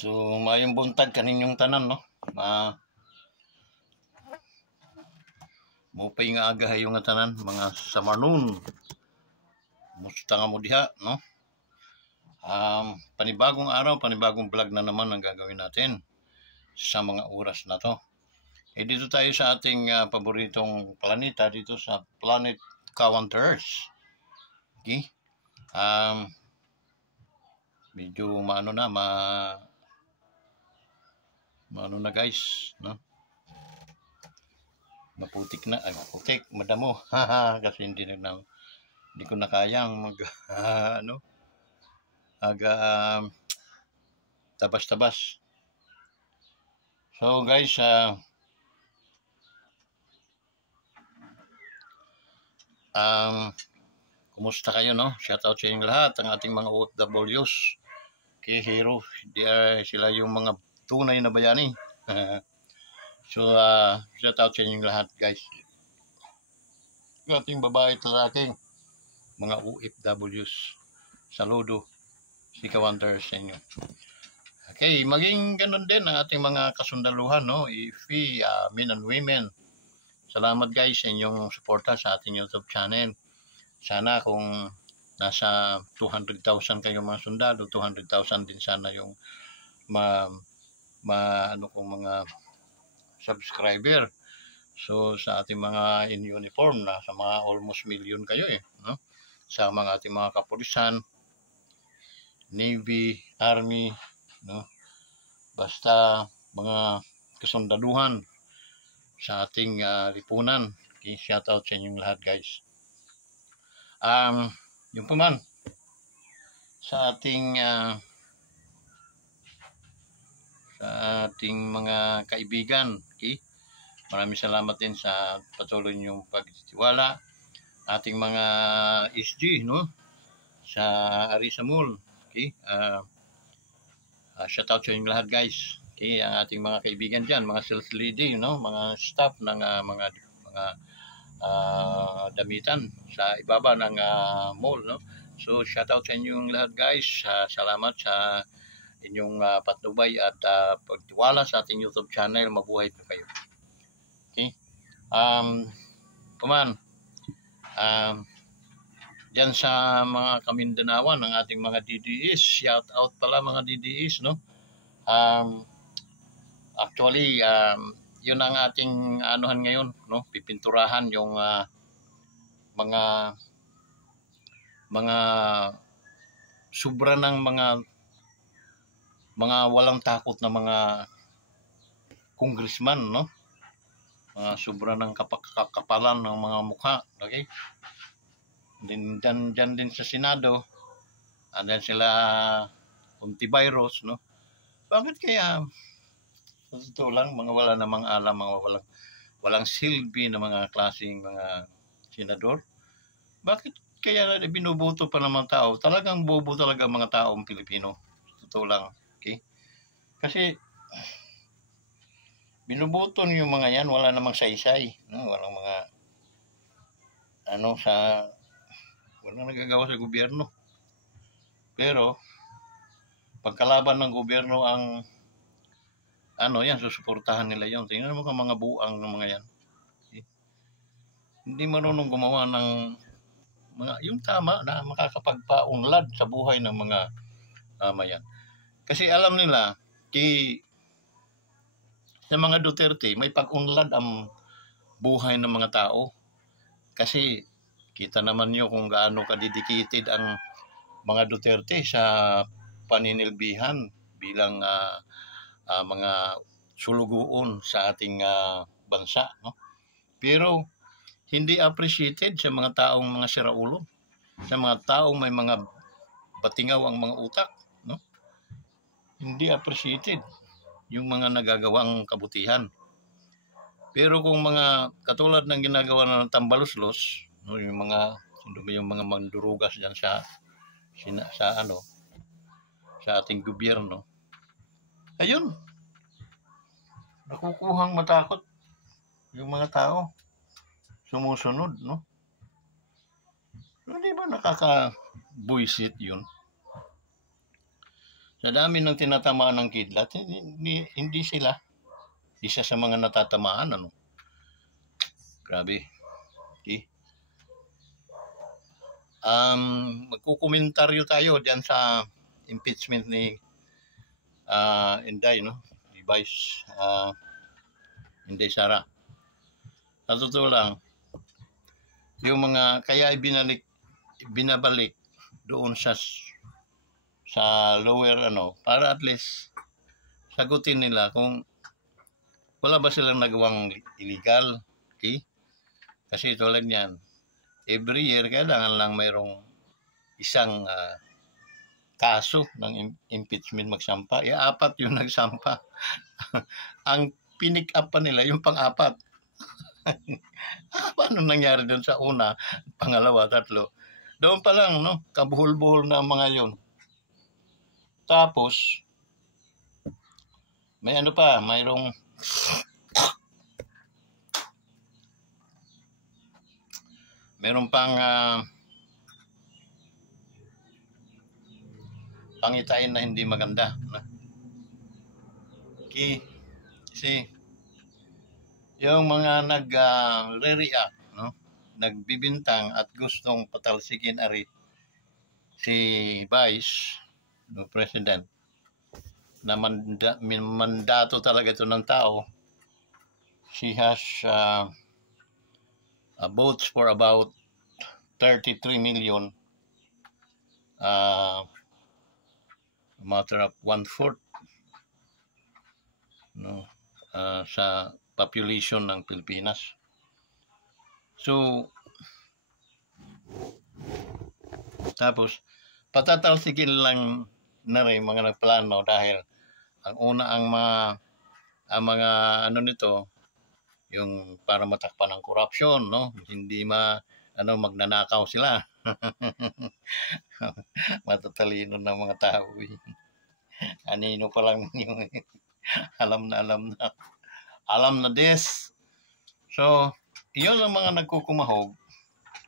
So, mayong buntag kaninyong tanan, no? Mupay nga agahay yung tanan, mga samanun. Musta nga mo diha, no? Panibagong araw, panibagong vlog na naman ang gagawin natin sa mga oras na to. Dito tayo sa ating paboritong planeta, dito sa Planet Counters. Okay? Medyo maano na guys, no? Maputik na, maputik, madamo. Haha, kasi hindi ko na kayang mag tabas-tabas. So guys, kumusta kayo, no? Shout out sa inyong lahat, ang ating mga OFWs. Kay Hero, sila yung mga tunay na bayani. So, shout out sa inyong lahat, guys. Yung ating babae at lalaki, mga OFWs. Saludo, si Kawanters sa inyo. Okay, maging ganun din ang ating mga kasundaluhan, no? IFI, men and women. Salamat guys sa inyong suporta sa ating YouTube channel. Sana kung nasa 200,000 kayo mga sundalo, 200,000 din sana yung mga subscriber. So sa ating mga in uniform na sa mga almost million kayo no? Sa mga ating mga kapulisan, Navy, Army, no? Basta mga kasundaluhan sa ating lipunan. Okay, shout out sa inyong lahat guys. Yung paman sa ating mga kaibigan, okay? Maraming salamat din sa patuloy niyong pagtitiwala. Ating mga SG, no? Sa Arisa Mall, okay? Shout out sa inyong lahat guys. Okay, ang ating mga kaibigan diyan, mga sales lady, no? Mga staff ng mga damitan sa ibaba ng mall, no? So shout out sa inyong lahat guys. Salamat sa inyong patnubay at pagtiwala sa ating YouTube channel. Mabuhay po kayo. Okay? Diyan sa mga Kamindanawan ng ating mga DDS, shout out pala mga DDS, no? Actually, yun ang ating anuhan ngayon, no? Pipinturahan yung mga sobra ng mga walang takot na mga congressman, no? Mga sobra ng kapalan ng mga mukha, okay? Dyan din sa Senado, andyan sila Ontiveros, no? Bakit kaya sa totoo lang, mga wala namang alam, mga walang silbi na mga klaseng mga senador? Bakit kaya binubuto pa ng mga tao? Talagang bobo talaga mga taong Pilipino. Totoo lang, okay? Kasi binubuto yung mga yan, wala namang saysay, no? Walang mga walang nagagawa sa gobyerno. Pero pagkalaban ng gobyerno ang yan, susuportahan nila yon. Tingnan mo kung mga buang ng mga yan. Okay? Hindi marunong gumawa ng yung tama na makakapagpaunlad sa buhay ng mga yan. Kasi alam nila, sa mga Duterte, may pag-unlad ang buhay ng mga tao. Kasi kita naman nyo kung gaano ka-dedicated ang mga Duterte sa paninilbihan bilang mga sulugoon sa ating bansa, no? Pero hindi appreciated sa mga taong mga siraulo, sa mga taong may mga batingaw ang mga utak, no? Hindi appreciated yung mga nagagawang kabutihan. Pero kung mga katulad ng ginagawa ng tambaluslos, no, yung mga mandurugas diyan sa ating gobyerno, ayun, nakukuhang matakot yung mga tao, sumusunod, no? Hindi ba nakaka-buisit yun? Sa dami ng tinatamaan ng kidlat, hindi sila isa sa mga natatamaan. Ano? Grabe. Okay. Magkukomentaryo tayo diyan sa impeachment ni Inday, no? Ni Vice Inday Sara. Sa totoo lang, yung mga kaya binabalik doon sa lower para at least sagutin nila kung wala ba silang nagawang illegal. Okay? Kasi tulad niyan, every year kailangan lang mayroong isang kaso ng impeachment magsampa. 4 yung nagsampa. Ang pinick up pa nila yung pang-4. Paano nangyari doon sa una, pangalawa, tatlo? Doon pa lang, no? Kabuhol-buhol na mga yun. Tapos, may mayroong pang pangitain na hindi maganda. Okay. Kasi yung mga nag-re-react, nagbibintang at gustong patalsikin si Vice President na mandato talaga ito ng tao. She has votes for about 33 million, a matter of 1/4 sa population ng Pilipinas. So, tapos patatalsikin lang na rin mga nagplano dahil ang mga nito yung para matakpan ng corruption, no? Hindi magnanakaw sila. Matatalino ng mga tao. Anino pa lang yung alam na this. So, iyon ang mga nagkukumahog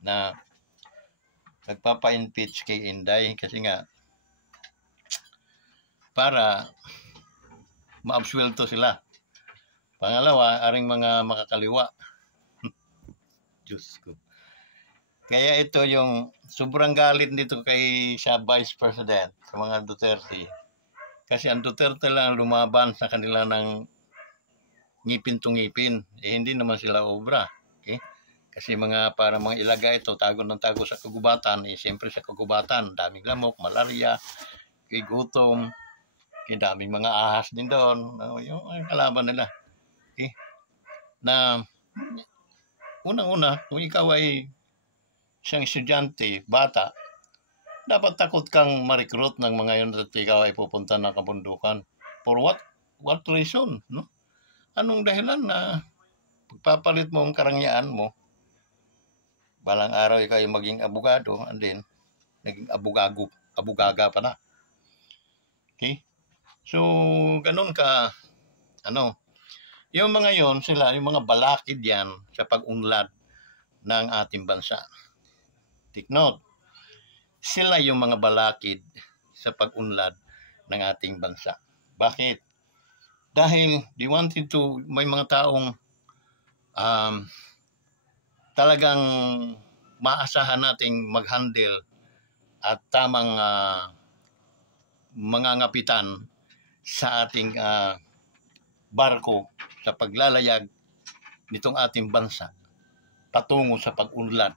na nagpapa-impeach kay Inday kasi nga para maabsuelto sila. Pangalawa, aring mga makakaliwa. Diyos ko. Kaya ito yung sobrang galit dito sa Vice President, sa mga Duterte. Kasi ang Duterte lang lumaban sa kanila ng ngipin-tungipin. Hindi naman sila obra. Okay? Kasi para mga ilaga ito, tago ng tago sa kagubatan. Siyempre sa kagubatan, daming lamok, malaria, gutom, daming mga ahas din doon. Yung kalaban nila. Okay? Na unang-una, kung ikaw ay isang estudyante, bata, dapat takot kang ma-recruit ng mga yun at ikaw ay pupunta ng kabundukan. For what reason? No? Anong dahilan na pagpapalit mo ang karangyaan mo, balang araw ikaw ay maging abogado, and then, naging abugaga pa na. Okay? So, ganun ka, yung mga yon sila, yung mga balakid yan sa pag-unlad ng ating bansa. Take note, sila yung mga balakid sa pag-unlad ng ating bansa. Bakit? Dahil may mga taong talagang maasahan nating mag-handle at tamang mga ngapitan sa ating barko sa paglalayag nitong ating bansa patungo sa pag-unlad.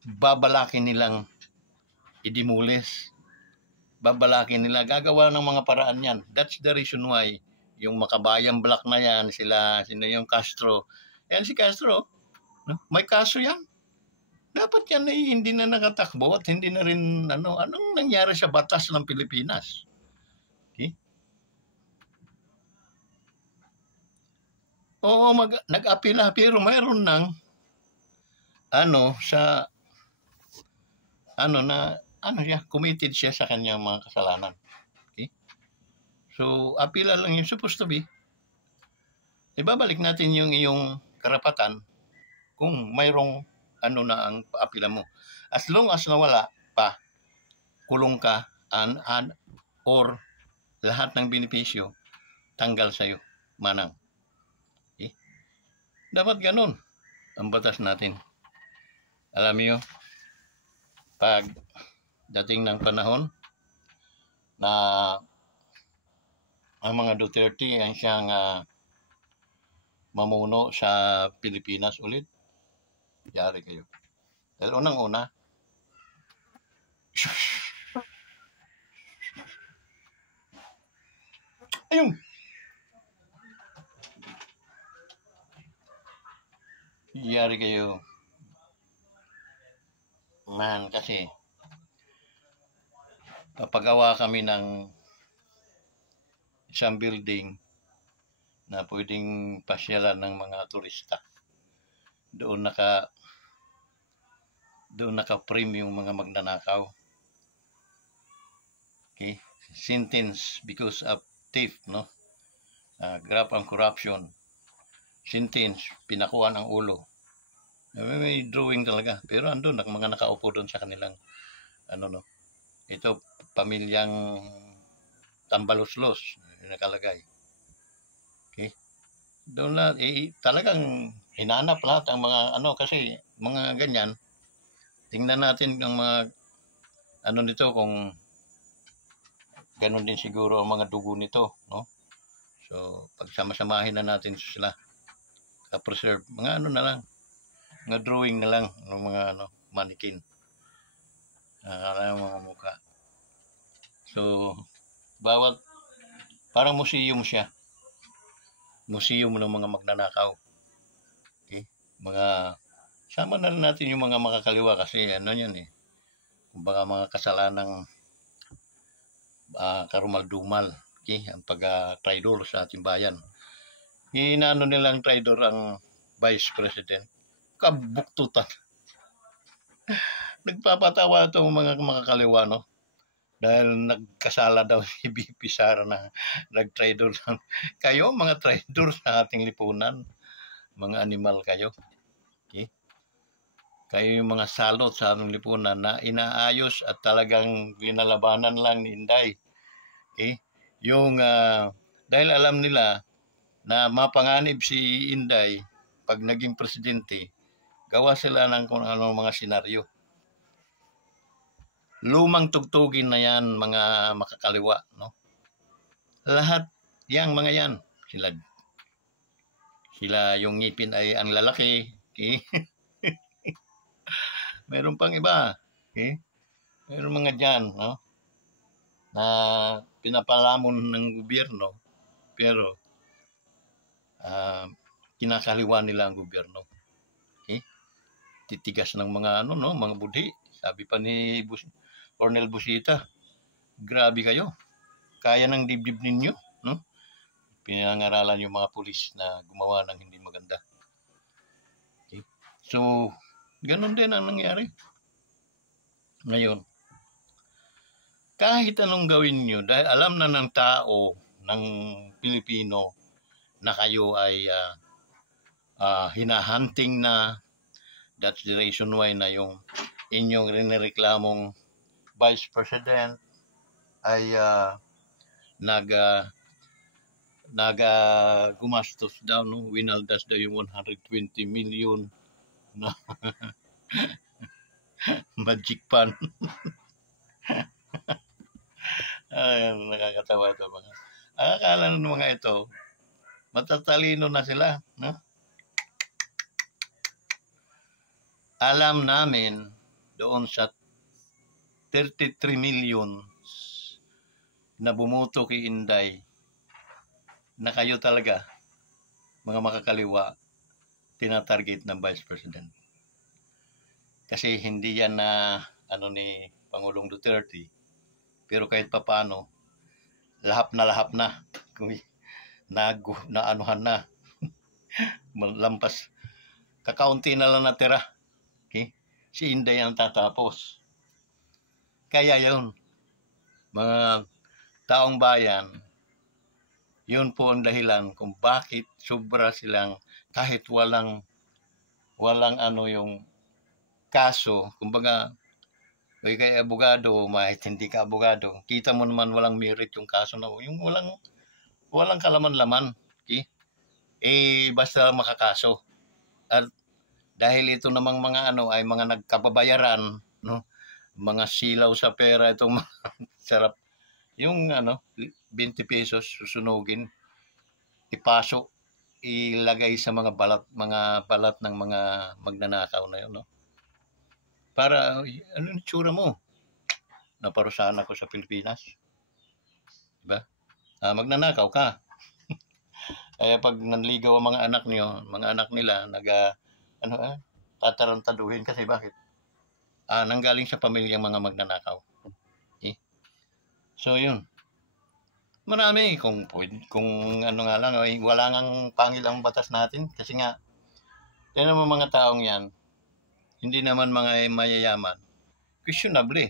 Babalakin nilang idimulis. Babalakin nila, gagawa ng mga paraan yan. That's the reason why yung Makabayan Black na yan, sino yung Castro. Yan si Castro, no? May kaso yan. Dapat yan ay hindi na nakatakbo at hindi na rin, anong nangyari sa batas ng Pilipinas? Okay? Oo, nag-apila, pero mayroon ng, committed siya sa kanyang mga kasalanan. Okay? So, apila lang yung supposed to be. Ibabalik natin yung iyong karapatan kung mayroong na ang apila mo. As long as nawala pa, kulong ka or lahat ng benepisyo tanggal sa'yo, manang. Okay? Dapat ganun ang batas natin. Alam niyo, pag dating ng panahon na ang mga Duterte ang siyang mamuno sa Pilipinas ulit, yari kayo. Dahil unang-una, ayun, yari kayo. Man, kasi papagawa kami ng isang building na pwedeng pasyalan ng mga turista. Doon naka-frame yung mga magnanakaw. Okay? Sentence because of theft, no? Graft and corruption. Sentence, pinakuan ang ulo. May drawing talaga. Pero andun, mga nakaupo doon sa kanilang, ito, pamilyang Tambaluslos, nakalagay. Okay? Doon na, talagang hinanap lahat ang mga, kasi mga ganyan, tingnan natin ang mga, nito, kung ganun din siguro ang mga dugo nito, no? So, pagsama-samahin na natin sila, preserve, mga na lang, mga drawing na lang ng mga mannequin. Mga mukha. So, bawat parang museum siya. Museum ng mga magnanakaw. Okay? Sama na rin natin yung mga makakaliwa kasi yan eh. Kumbaga mga kasalanang karumal-dumal. Okay? Ang pag-traidor sa ating bayan. Hinano nilang traidor ang Vice President. Kabuktutan. Nagpapatawa itong mga makakaliwa, no? Dahil nagkasala daw si BP Sara na nag-traidor. Kayo, mga traidor sa ating lipunan. Mga animal kayo. Okay? Kayo yung mga salot sa ating lipunan na inaayos at talagang linalabanan lang ni Inday. Okay? Dahil alam nila na mapanganib si Inday pag naging presidente, gawa sila ng kung anong mga senaryo. Lumang tugtugin na yan, mga makakaliwa, no? Lahat yang mga yan, sila yung ngipin ay ang lalaki, okay? Meron pang iba, okay? Meron mga dyan, no? Na pinapalamon ng gobyerno, pero kinakaliwa nila ang gobyerno. Okay? Titigas ng mga mga budhi. Sabi pa ni Colonel Busita, grabe kayo. Kaya ng dibdib ninyo, no? Pinangaralan yung mga pulis na gumawa ng hindi maganda. Okay? So, ganun din ang nangyari. Ngayon, kahit anong gawin nyo, dahil alam na ng tao, ng Pilipino, na kayo ay hinahunting na, that's the reason why na yung inyong rinireklamong Vice President ay gumastos daw, no? Winaldas daw yung 120 million na magic pan. Ay, nakakatawa ito mga. Akala ng mga ito, matatalino na sila, no? Alam namin doon sa 33 million na bumuto kay Inday na kayo talaga, mga makakaliwa, tinatarget ng Vice President. Kasi hindi yan na ni Pangulong Duterte, pero kahit papano, lahap na. Naanuhan na. Lampas. Kakaunti na lang natira. Okay? Si Inday ang tatapos. Kaya yun, mga taong bayan, yun po ang dahilan kung bakit sobra silang, kahit walang yung kaso, kumbaga, O kay abogado, kahit hindi ka abogado, kita mo naman walang merit yung kaso na yung walang kalaman-laman. Okay? Basta makakaso. At dahil ito namang mga ano ay mga nagkababayaran, no? Mga silaw sa pera itong mga sarap. Yung 20 pesos susunugin, ipaso, ilagay sa mga balat ng mga magnanakaw na yun, no? Para ano yung tsura mo? Naparusahan ako sa Pilipinas. Diba? Magnanakaw ka. Kaya pag nanligaw ang mga anak nila, tatarantaduhin kasi bakit? Nanggaling sa pamilyang mga magnanakaw. Okay? So, yun. Marami kung ano nga lang, wala ngang pangil ang batas natin kasi nga, tingnan mo mga taong yan, hindi naman mga mayayaman, questionable,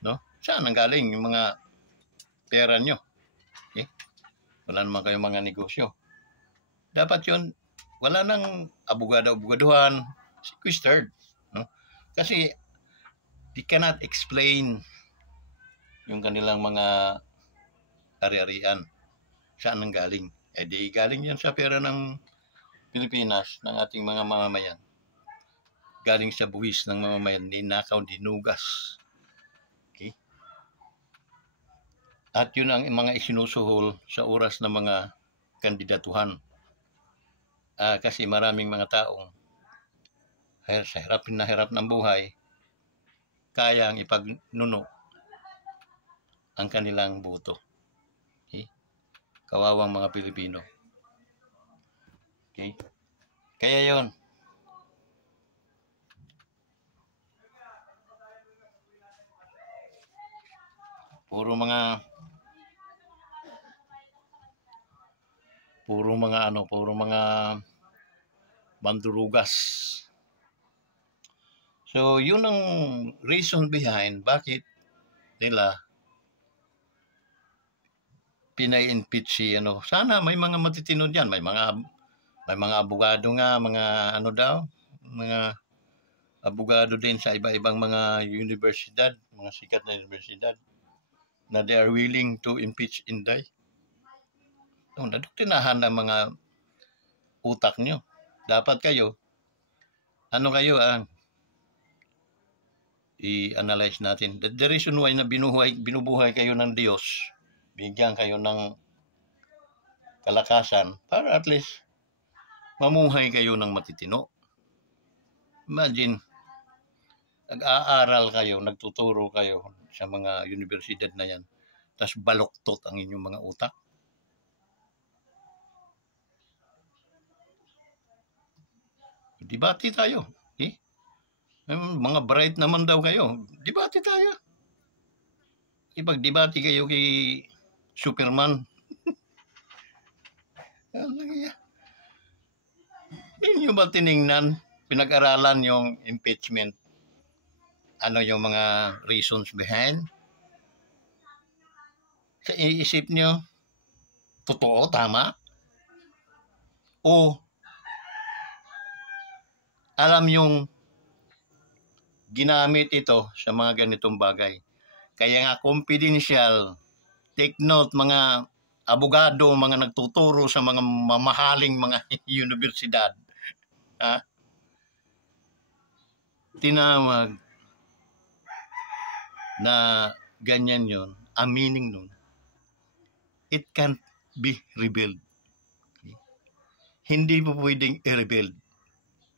no? Saan nanggaling yung mga pera nyo? Okay? Wala naman kayong mga negosyo. Dapat yun, wala nang abogado-abogaduhan, sequestered, no? Kasi they cannot explain yung kanilang mga ari-arian. Saan nanggaling? Di galing yan sa pera ng Pilipinas, ng ating mga mamamayan. Galing sa buwis ng mamamayan, ninakaw, dinugas. Okay? At yun ang mga isinusuhol sa oras ng mga kandidatuhan. Kasi maraming mga taong sa hirap na hirap ng buhay, kayang ipagnuno ang kanilang boto. Okay? Kawawang mga Pilipino. Okay? Kaya yon. Puro mga bandurugas. So, yun ang reason behind bakit nila pinai-impeach si Sana may mga matitino diyan, may mga abogado nga, mga mga abogado din sa iba-ibang mga universidad, mga sikat na universidad na they are willing to impeach Inday. Naduktinahan ng mga utak nyo. Dapat kayo, i-analyze natin. The reason why na binubuhay kayo ng Diyos, bigyan kayo ng kalakasan para at least mamuhay kayo ng matitino. Imagine, nag-aaral kayo, nagtuturo kayo sa mga universidad na yan, tapos baloktot ang inyong mga utak. Debate tayo. Mga bright naman daw kayo. Debate tayo. Ipag-debate kayo kay Superman. Hindi nyo ba tiningnan, pinag-aralan yung impeachment? Ano yung mga reasons behind? Sa iisip nyo, totoo, tama? O alam yung ginamit ito sa mga ganitong bagay. Kaya nga confidential, take note mga abogado, mga nagtuturo sa mga mamahaling mga universidad. Tinawag na ganyan yon, ang meaning nun, it can't be revealed. Hindi po pwedeng i-revealed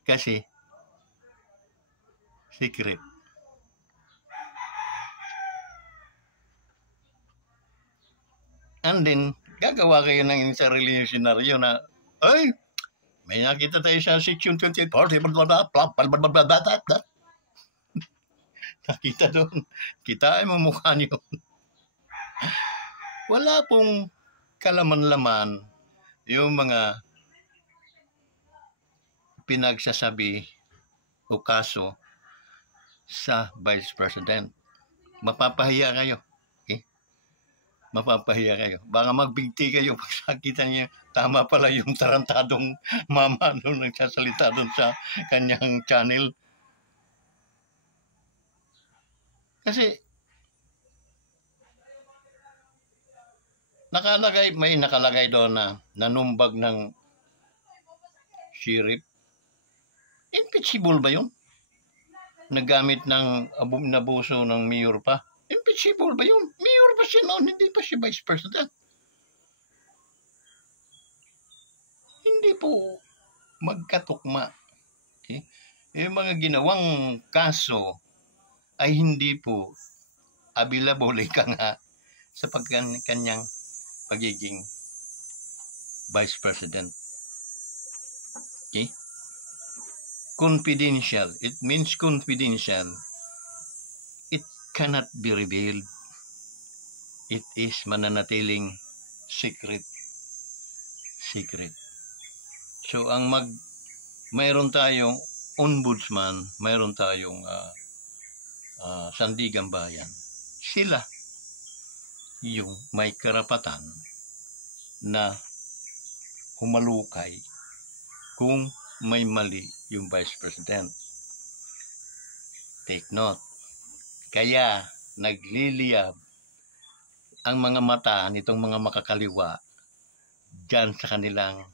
kasi secret. And then, gagawa kayo ng sarili yung senaryo na, may nakita tayo sa section 28, nakita doon. Kita ay mamukha niyo. Wala pong kalaman-laman yung mga pinagsasabi o kaso sa Vice President. Mapapahiya kayo. Mapapahiya kayo. Baka magbigti kayo pag nakita niya, tama pala yung tarantadong mama nung nagsasalita doon sa kanyang channel. Kasi may nakalagay doon na nanumbag ng sheriff. Impeachable ba yun? Nagamit ng nabuso ng mayor pa. Impeachable ba yun? Mayor pa siya noon, hindi pa siya vice president. Hindi po magkatukma. Okay? Yung mga ginawang kaso ay hindi po available ka nga sa kanyang pagiging vice president. Okay? Confidential. It means confidential. It cannot be revealed. It is mananatiling secret. Secret. So, mayroon tayong ombudsman, mayroon tayong sandigang bayan. Sila yung may karapatan na humalukay kung may mali yung vice president. Take note. Kaya nagliliyab ang mga mata nitong mga makakaliwa dyan sa kanilang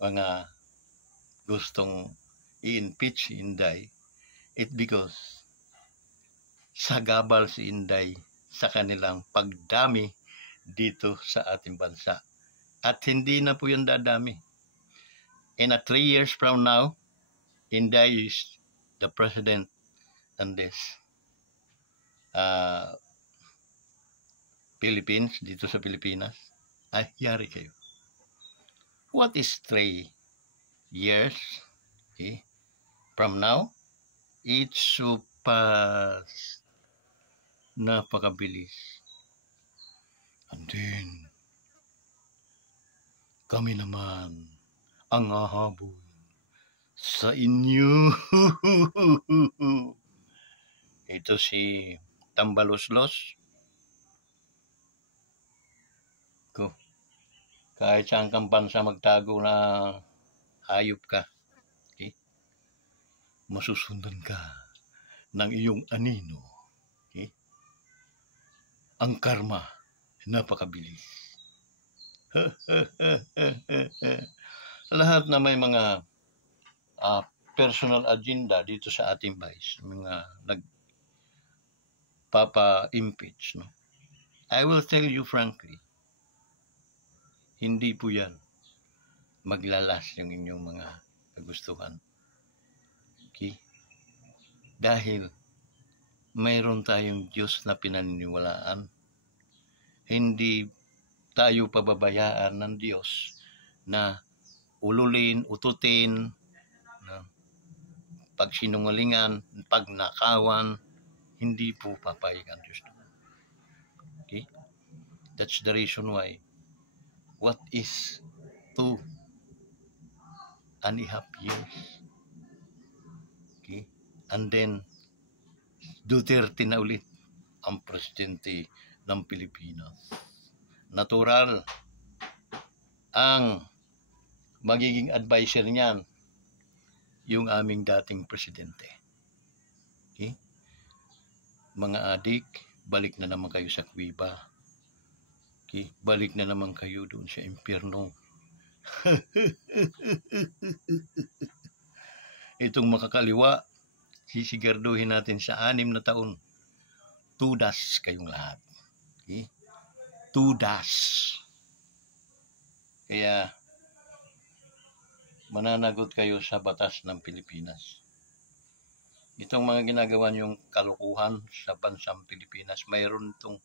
mga gustong i-impeach si Inday. It because sagabal si Inday sa kanilang pagdami dito sa ating bansa. At hindi na po yan dadami. In 3 years from now, Inday is the president in this Philippines, dito sa Pilipinas. Ay, yari kayo. What is 3 years? Okay. From now, it's so fast. Napakabilis. And then, kami naman ang hahabol sa inyo. Ito si Tambaloslos. Kahit saan kang bansa magtago na hayop ka, okay? Masusundan ka ng iyong anino. Okay? Ang karma, napakabilis. Lahat na may mga personal agenda dito sa ating vice, mga nagpapa-impeach, no? I will tell you frankly, hindi po yan maglalas yung inyong mga kagustuhan. Okay? Dahil mayroon tayong Diyos na pinaniniwalaan. Hindi tayo pababayaan ng Diyos na ululin, ututin, pagsinungalingan, pagnakawan. Hindi po papayag ang Diyos. Okay? That's the reason why what is 2.5 years? Okay? And then, Duterte na ulit ang presidente ng Pilipinas. Natural ang magiging advisor niyan yung aming dating presidente. Okay? Mga adik, balik na naman kayo sa kuweba. Okay? Balik na naman kayo doon sa impyerno. Itong makakaliwa, sisigarduhin natin sa 6 na taon. Tudas kayong lahat. Okay? Tudas. Kaya, mananagot kayo sa batas ng Pilipinas. Itong mga ginagawa niyong kalukuhan sa bansang Pilipinas, mayroon itong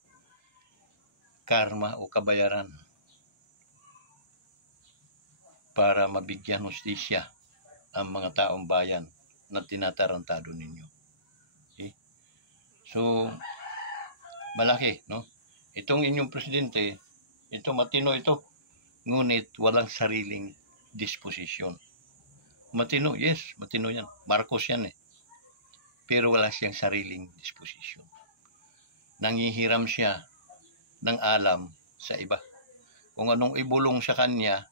karma o kabayaran para mabigyan hustisya ang mga taong bayan na tinatarantado ninyo. Okay? So, malaki, no? Itong inyong presidente, ito matino ito, ngunit walang sariling disposisyon. Matino, yes, matino yan. Marcos yan eh. Pero wala siyang sariling disposisyon. Nangihiram siya ng alam sa iba. Kung anong ibulong sa kanya,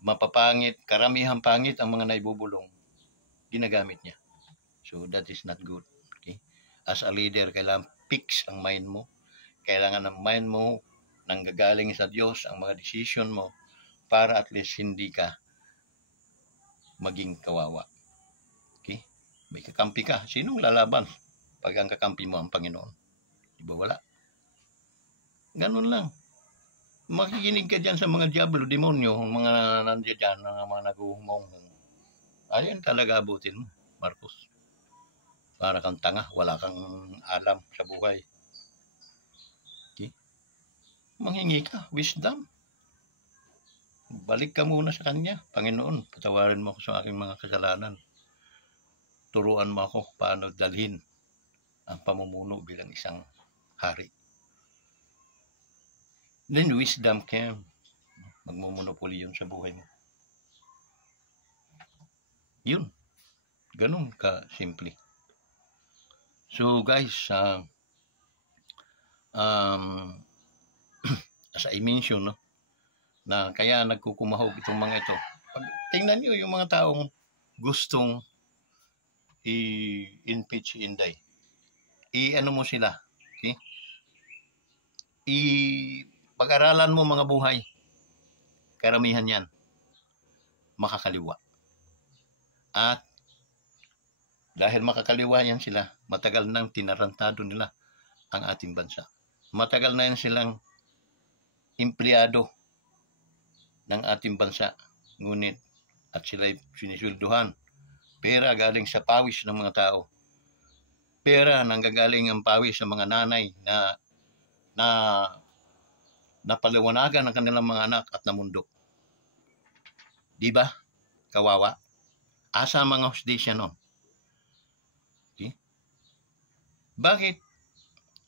mapapangit, karamihan pangit ang mga naibubulong, ginagamit niya. So that is not good. Okay? as a leader, kailangan fix ang mind mo. Kailangan ng mind mo nanggagaling sa Diyos ang mga decision mo para at least hindi ka maging kawawa. Okay? May kakampi ka. Sinong lalaban pag ang kakampi mo ang Panginoon? Di ba wala? Ganun lang. Makikinig ka dyan sa mga diablo, demonyo, mga nandiyan dyan, mga naguhumong. Ayan talaga abutin mo, Marcos. Para kang tanga, wala kang alam sa buhay. Okay? Manghingi ka, wisdom. Balik ka muna sa Kanya. Panginoon, patawarin mo ako sa aking mga kasalanan. Turuan mo ako paano dalhin ang pamumuno bilang isang hari. Then wisdom came. Magmumonopoli yun sa buhay mo. Yun. Ganun ka simple. So guys, as I mentioned, no, na kaya nagkukumahog itong mga ito. Tingnan nyo yung mga taong gustong i-impeach Inday. I-ano mo sila. Okay? Pag-aralan mo mga buhay. Karamihan yan. Makakaliwa. At dahil makakaliwa yan sila, matagal nang tinarantado nila ang ating bansa. Matagal na yan silang empleyado ng ating bansa. Ngunit at sila'y sinisweldohan. Pera galing sa pawis ng mga tao. Pera nanggagaling ang pawis sa mga nanay na napaliwanagan ang kanilang mga anak at namundok. Di ba? Kawawa. Asa ang mga hustisya nun? Okay? Bakit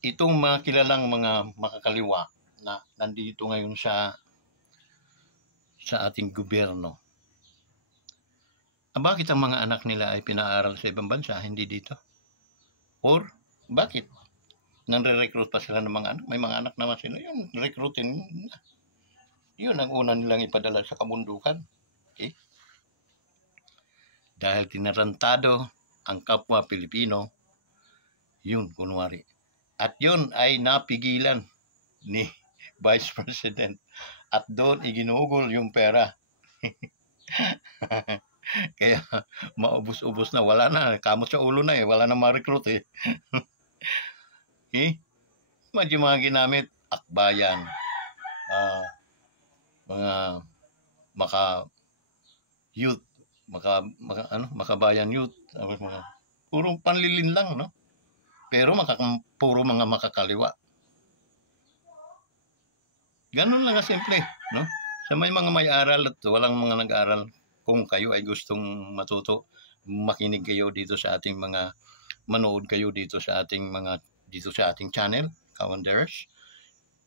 itong mga kilalang mga makakaliwa na nandito ngayon sa ating gobyerno, bakit ang mga anak nila ay pinaaral sa ibang bansa, hindi dito? Or bakit nangre-recruit pa sila ng mga anak? May mga anak naman sila, yun, recruiting, yun ang una nilang ipadala sa kamundukan. Okay? Dahil tinarantado ang kapwa Pilipino, yun, kunwari. At yun ay napigilan ni Vice President. At doon iginugol yung pera. Kaya maubos-ubos na. Wala na. Kamot sa ulo na eh. Wala na ma-recruit eh. Okay? Medyo mga ginamit. Akbayan. Mga youth. Makabayan youth. Purong panlilin lang, no? Pero puro mga makakaliwa. Ganun lang simple, no? Sa may mga may aral at walang mga nag-aral, kung kayo ay gustong matuto, makinig kayo dito sa ating mga, manood kayo dito sa ating channel, Kawanderers,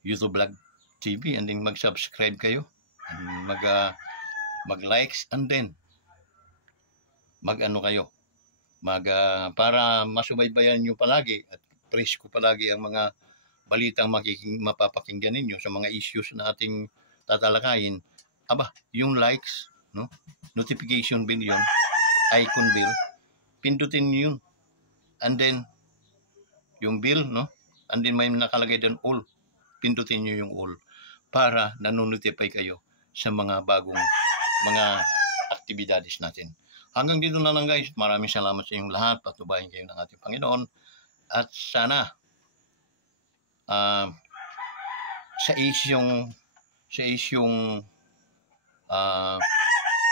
YouTube Vlog TV, and then mag-subscribe kayo, and mag-likes, and then mag-ano kayo, para masubaybayan nyo palagi at press ko palagi ang mga balitang mapapakinggan ninyo sa mga issues na ating tatalakayin. Yung likes, no? Notification bell yun, icon bell, pindutin nyo yun. And then, yung bell, no? And then may nakalagay doon all, pindutin nyo yung all para nanonotify kayo sa mga bagong mga aktibidades natin. Hanggang dito na lang guys. Maraming salamat sa inyong lahat. Patubayan kayo ng ating Panginoon. At sana sa isyong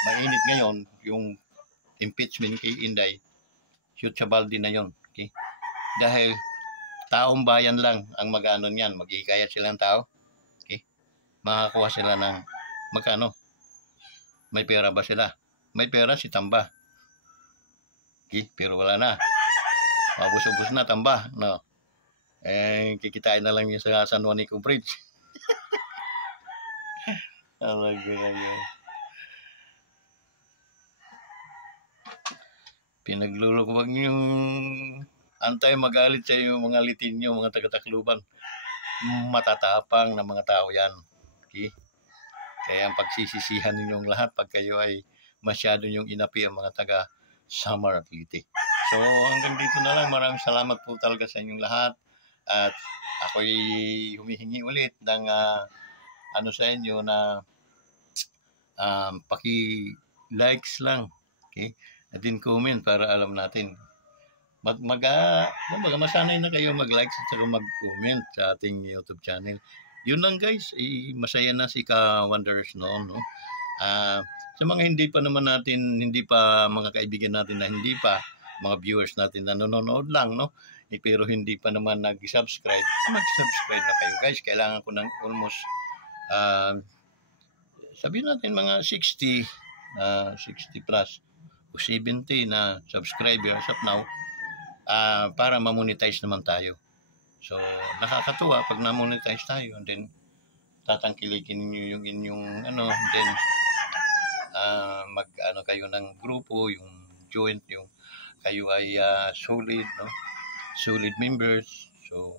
mainit ngayon, yung impeachment kay Inday, shoot sa balde na yon. Okay? Dahil taong bayan lang ang mag-ano niyan, maghihikayat sila ng tao. Okay? Makakuha sila ng magkano? May pera ba sila? May pera si Tamba. Okay? Pero wala na. Mabus-ubus na Tamba. No? Kikitain na lang yung sa San Juanico Bridge. Pinaglulukbag yung antay magalit sa yung mga litinyo, mga taga-Tacloban. Matatapang na mga tao yan. Okay? Kaya ang pagsisisihan ninyong lahat pag kayo ay masyado yung inapi ang mga taga Samar at Leyte. So hanggang dito na lang. Maraming salamat po talaga sa inyong lahat. At ako'y humihingi ulit ng ano sa inyo na paki-likes lang. Okay? At din comment para alam natin. Masanay na kayo mag-likes at saka mag-comment sa ating YouTube channel. Yun lang guys, masaya na si Ka Wanderers noon, no? Sa mga hindi pa mga kaibigan natin na hindi pa, mga viewers natin na nanonood lang, no? Pero hindi pa naman nag-subscribe, mag-subscribe na kayo guys. Kailangan ko ng almost, sabihin natin mga 60 plus o 70 na subscribers up now, para ma-monetize naman tayo. So, nakakatuwa pag na-monetize tayo, and then tatangkilikin niyo yung inyong then mag kayo ng grupo, yung joint, yung kayo ay solid, no? Solid members. So,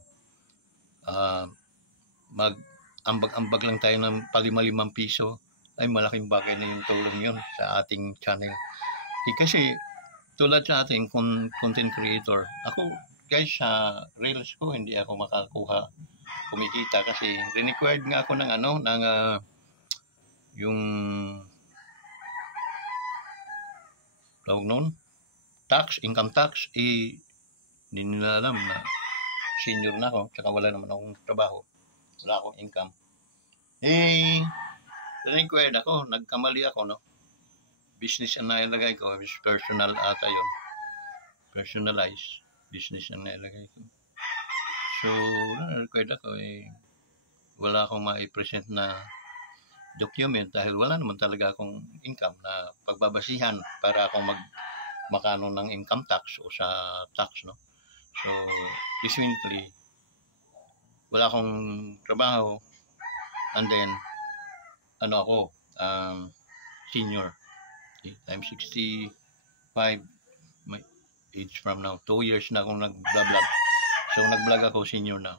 mag-ambag-ambag lang tayo ng ₱5 piso, ay malaking bagay na yung tulong yun sa ating channel. Kasi tulad sa ating content creator, ako guys, sa reels ko hindi ako makakuha kumikita kasi required nga ako ng yung tawag noon, income tax. Hindi nila alam na senior na ako, tsaka wala naman akong trabaho, wala akong income. Required ako, nagkamali ako, no? Business ang nailagay ko, personal ata yun. Personalized business ang nailagay ko. So, required ako, wala akong ma-present na document dahil wala naman talaga akong income na pagbabasihan para akong makano ng income tax o sa tax, no? So, definitely, wala akong trabaho, and then, ako, senior. Okay, I'm 65, my age from now. 2 years na akong nag-vlog. So, nag-vlog ako, senior na ako.